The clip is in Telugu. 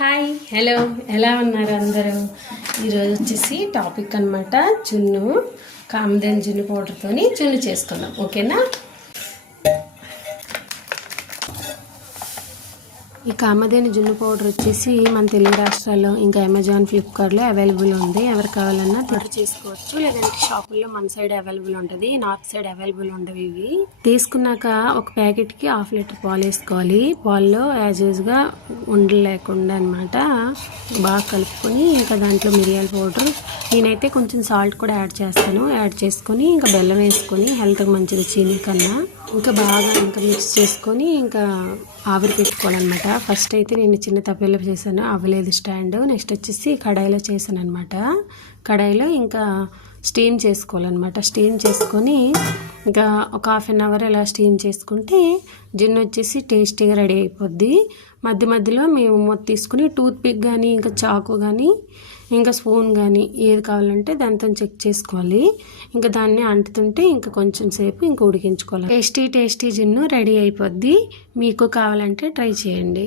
హాయ్ హలో ఎలా ఉన్నారు అందరూ? ఈరోజు వచ్చేసి టాపిక్ అనమాట జున్ను కామధేను జున్ను పౌడర్తోని జున్ను చేసుకుందాం. ఓకేనా? ఈ కామధేను జున్ను పౌడర్ వచ్చేసి మన తెలుగు రాష్ట్రాల్లో ఇంకా అమెజాన్, ఫ్లిప్కార్ట్లో అవైలబుల్ ఉంది. ఎవరు కావాలన్నా ఆర్డర్ చేసుకోవచ్చు, లేదంటే షాపుల్లో మన సైడ్ అవైలబుల్ ఉంటుంది, నార్త్ సైడ్ అవైలబుల్ ఉండవు. ఇవి తీసుకున్నాక ఒక ప్యాకెట్కి 1/2 లీటర్ పాలు వేసుకోవాలి. పాల్లో యాజ్ యూజ్గా ఉండలు లేకుండా అనమాట బాగా కలుపుకొని ఇంకా దాంట్లో మిరియాల పౌడర్, నేనైతే కొంచెం సాల్ట్ కూడా యాడ్ చేస్తాను. యాడ్ చేసుకొని ఇంకా బెల్లం వేసుకొని హెల్త్కి మంచిది చీనీ కన్నా. ఇంకా బాగా ఇంకా మిక్స్ చేసుకొని ఇంకా ఆవిరి పెట్టుకోవాలన్నమాట. ఫస్ట్ అయితే నేను చిన్న తప్పేలో చేశాను, అవ్వలేదు స్టాండ్. నెక్స్ట్ వచ్చేసి కడాయిలో చేశాను అనమాట. కడాయిలో ఇంకా స్టీమ్ చేసుకోవాలన్నమాట. స్టీమ్ చేసుకొని ఇంకా ఒక 1/2 అవర్ అలా స్టీమ్ చేసుకుంటే జున్ను వచ్చేసి టేస్టీగా రెడీ అయిపోద్ది. మధ్య మధ్యలో మేము తీసుకుని టూత్ పిక్ కానీ ఇంకా చాకు కానీ ఇంకా స్పూన్ కానీ ఏది కావాలంటే దాంతో చెక్ చేసుకోవాలి. ఇంకా దాన్ని అంటుతుంటే ఇంకా కొంచెం సేపు ఇంకా ఉడికించుకోవాలి. టేస్టీ జున్ను రెడీ అయిపోద్ది. మీకు కావాలంటే ట్రై చేయండి.